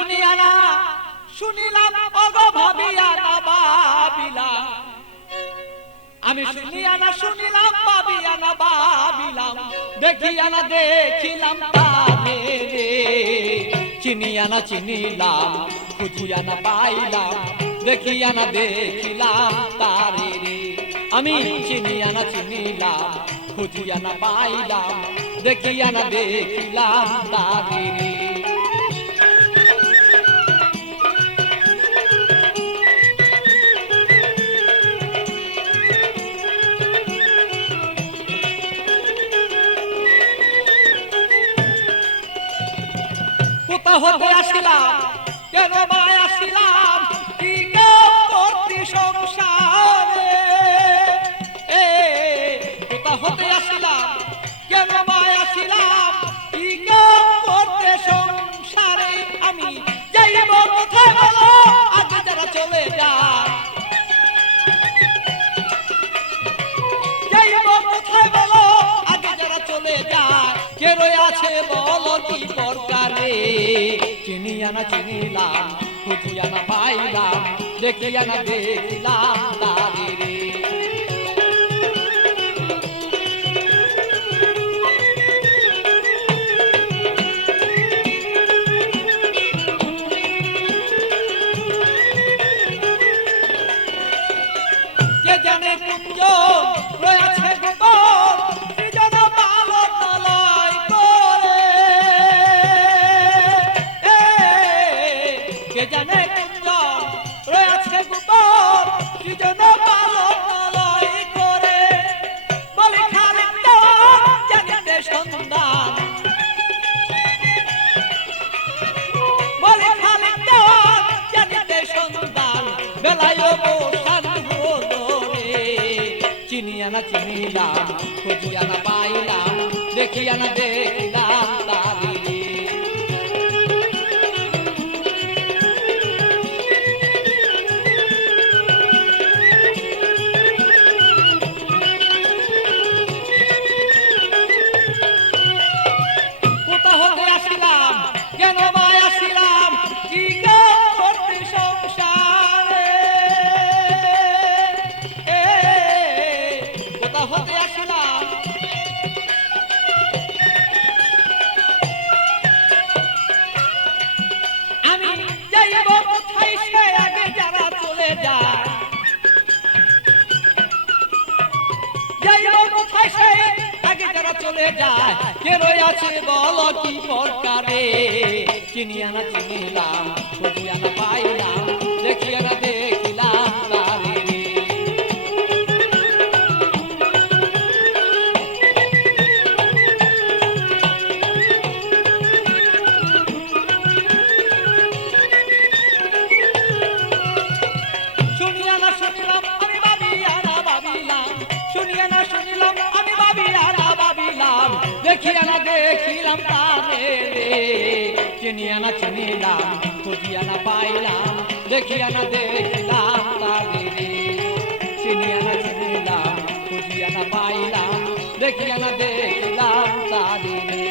শুনিয়া না শুনিলাম ওগো ভাবিয়া না ভাবিলাম আমি শুনিয়া না শুনিলাম ভাবিয়া না ভাবিলাম দেখিয়া না দেখিলাম তারে রে চিনিয়া না চিনিলাম খুঁজিয়া না পাইলাম দেখিয়া না দেখিলাম তারে রে আমি চিনিয়া না চিনিলাম খুঁজিয়া না পাইলাম দেখিয়া না দেখিলাম তারে রে কোথা হতে আসিলাম কেন বা আসিলাম কি করতে সংসারে কোথা হতে আসিলাম কেন বা আসিলাম কি করতে সংসারে আমি যাইব কোথায় বলো আজ যারা চলে যায় যাইব কোথায় বলো আগে যারা চলে যায় কে রয়ে আছে বলো কি প্রকারে চিনিয়া না চিনিলাম খুঁজিয়া না পাইলাম দেখিয়া না দেখিলাম তারে রে কে জানে কুঞ্জ রয়েছে গোপন কি জানে ভালো তলয় করে কে জানে কুঞ্জ রয়েছে গোপন কি জানে ভালো তলয় করে বলি খালিক জানিতে সন্ধান বলি খালিক জানিতে সন্ধান বেলায় বসান চিনিয়া না চিনিলাম খুঁজিয়া না পাইলাম দেখিয়া না দেখিলাম তারে কোথা হতে আসিলাম কেন বা আসিলাম কি করতে সংসারে কোথা হতে আসিলাম আমি যাইব কোথায় সে আগে যারা চলে যায় যাইব কোথায় সে আগে যারা চলে যায় কে রয়ে আছে বলো কি প্রকারে চিনিয়া না চিনিলাম খুঁজিয়া না পাইলাম দেখিয়া না দেখিলাম তারে রে শুনিয়া না শুনিলাম আমি ভাবিয়া না ভাবিলাম শুনিয়া না শুনিলাম আমি ভাবিয়া না ভাবিলাম দেখিয়া না দেখিলাম তারে রে চিনিয়া না চিনিলাম খুঁজিয়া না পাইলাম দেখিয়া না দেখিলাম তারে রে চিনিয়া না চিনিলাম খুঁজিয়া না পাইলাম দেখিয়া না দেখিলাম তারে রে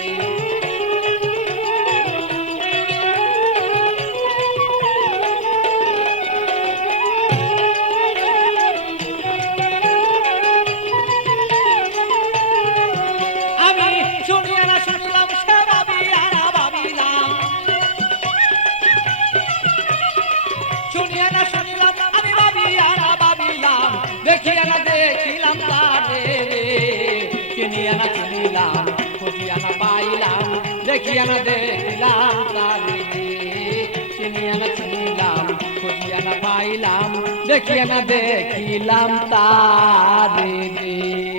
শুনিয়া না শুনলাম সে ভাবিয়া না ভাবিলাম শুনিয়া না শুনলাম আমি ভাবিয়া না ভাবিলাম দেখিয়া না দেখিলাম তারে রে চিনিয়া না চিনিলাম খুঁজিয়া না পাইলাম দেখিয়া না দেখিলাম তারে রে চিনিয়া না চিনিলাম খুঁজিয়া না পাইলাম দেখিয়া না দেখিলাম তারে রে